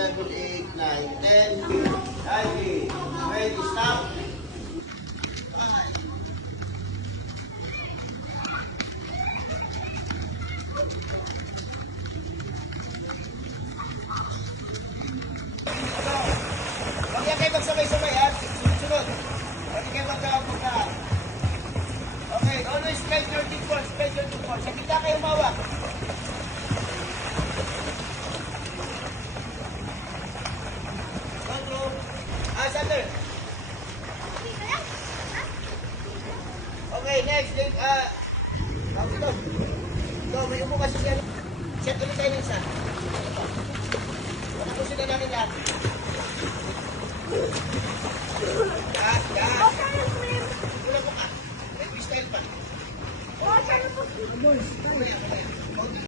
7, 8, 9, 10. Okay. Ready, stop. Huwag yan kayo magsabay-sabay, ha? Sunod-sunod. Huwag kayo magkakapagka. Okay, always spread your deep balls, spread your deep balls. Sa kita kayo mawak. Control. Sander. Okay, next. Tawag ito. Ito, may upo kasi siya. Set ulit tayo ng isa. Panapusin na namin lahat. Wala po ka. May freestyle pa.